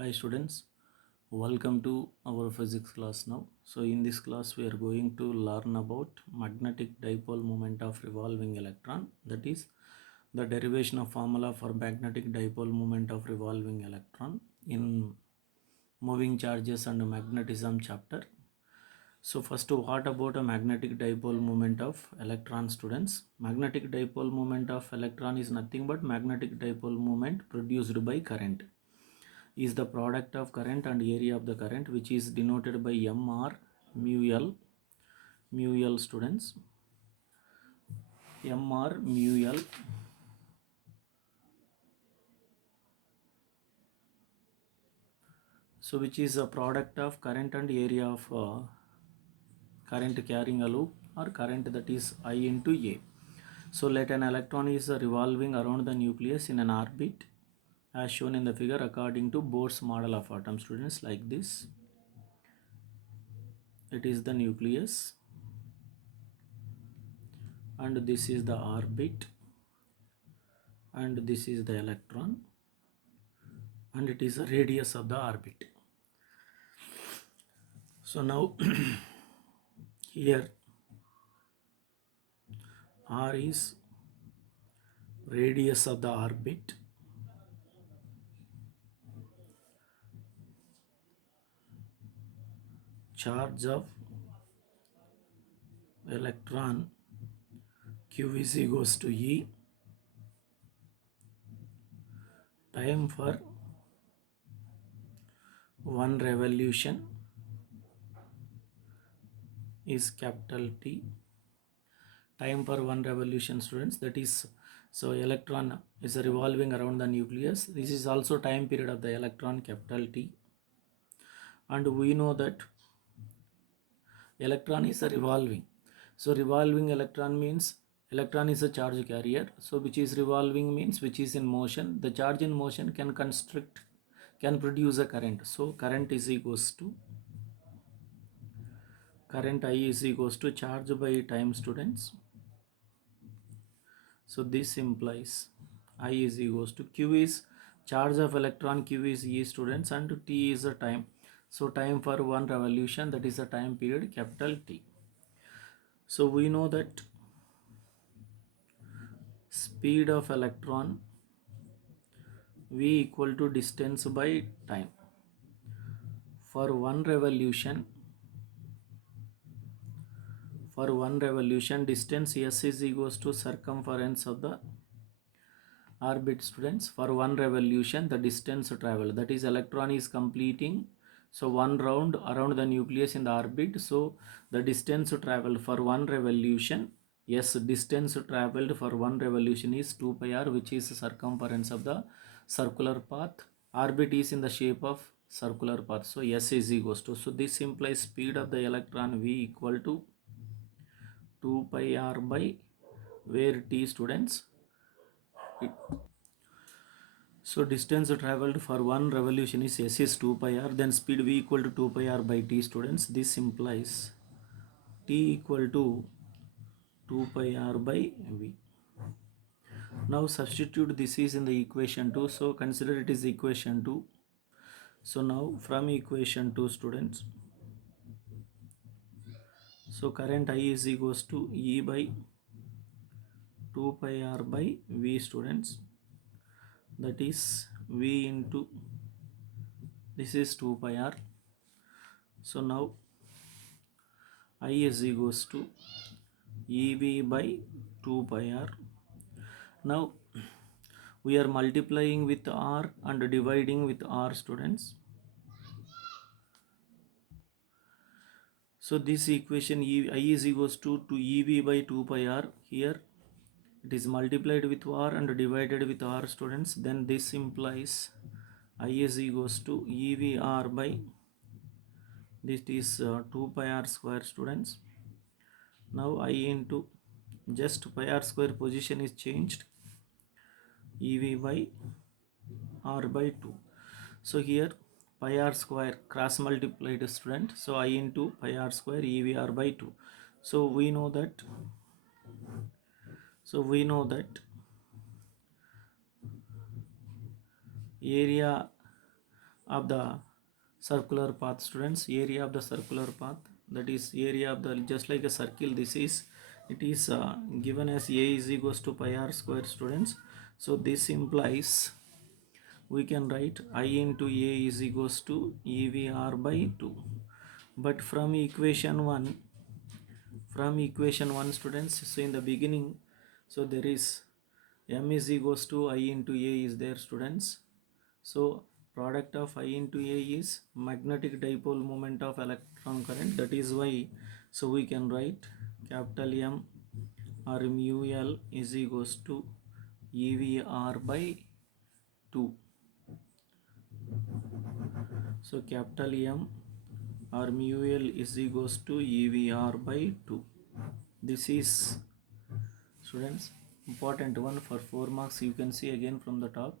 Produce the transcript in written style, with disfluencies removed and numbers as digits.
Hi students, welcome to our physics class now. So in this class we are going to learn about magnetic dipole moment of revolving electron, that is the derivation of formula for magnetic dipole moment of revolving electron in moving charges and magnetism chapter. So first, what about a magnetic dipole moment of electron, students? Magnetic dipole moment of electron is nothing but magnetic dipole moment produced by current is the product of current and area of the current, which is denoted by M or mu L students, M or mu L. So which is a product of current and area of current carrying a loop or current, that is I into A. So let an electron is revolving around the nucleus in an orbit as shown in the figure according to Bohr's model of atom, students, like this. It is the nucleus and this is the orbit and this is the electron and it is the radius of the orbit. So now here r is radius of the orbit, charge of electron q is equals to E, time for one revolution is capital T. Time for one revolution, students, that is, so electron is revolving around the nucleus. This is also time period of the electron, capital T. And we know that electron is revolving. So revolving electron means electron is a charge carrier. So which is revolving means which is in motion. The charge in motion can produce a current. So current is equals to current I is equals to charge by time, students. So this implies I is equals to Q is charge of electron, Q is E, students, and T is the time. So time for one revolution, that is the time period, capital T. So we know that speed of electron V equal to distance by time. For one revolution, distance S is equals to circumference of the orbit, students. For one revolution, the distance traveled, that is electron is completing so one round around the nucleus in the orbit. So the distance traveled for one revolution, yes, distance traveled for one revolution is 2 pi r, which is circumference of the circular path. Orbit is in the shape of circular path, so S is equals to, so this implies speed of the electron V equal to 2 pi r by where T, students. So distance traveled for one revolution is S is 2 pi r, then speed V equal to 2 pi r by T, students. This implies T equal to 2 pi r by V. Now substitute this is in the equation 2, so consider it is equation 2. So now from equation 2, students, so current I is equals to E by 2 pi r by V, students, that is V into this is 2 pi r. So now I is equals to EV by 2 pi r. Now we are multiplying with r and dividing with r, students. So this equation I is equals to EV by 2 pi r, here it is multiplied with r and divided with r, students. Then this implies I is equals to EVR by this is 2 pi r square, students. Now I into just pi r square position is changed, EV by r by 2. So here pi r square cross multiplied, student, so I into pi r square EVR by 2. So we know that area of the circular path, students. Area of the circular path, that is area of the, just like a circle, this is, it is given as a is equals to pi r square, students. So this implies we can write I into a is equals to EVR by 2. But from equation 1, students, so in the beginning, so there is m is equals to I into a is there, students. So product of I into a is magnetic dipole moment of electron current. That is why, so we can write capital M or mu L is equals to EVR by 2. So capital M or mu L is equals to EVR by 2. This is, students, important one for 4 marks. You can see again from the top.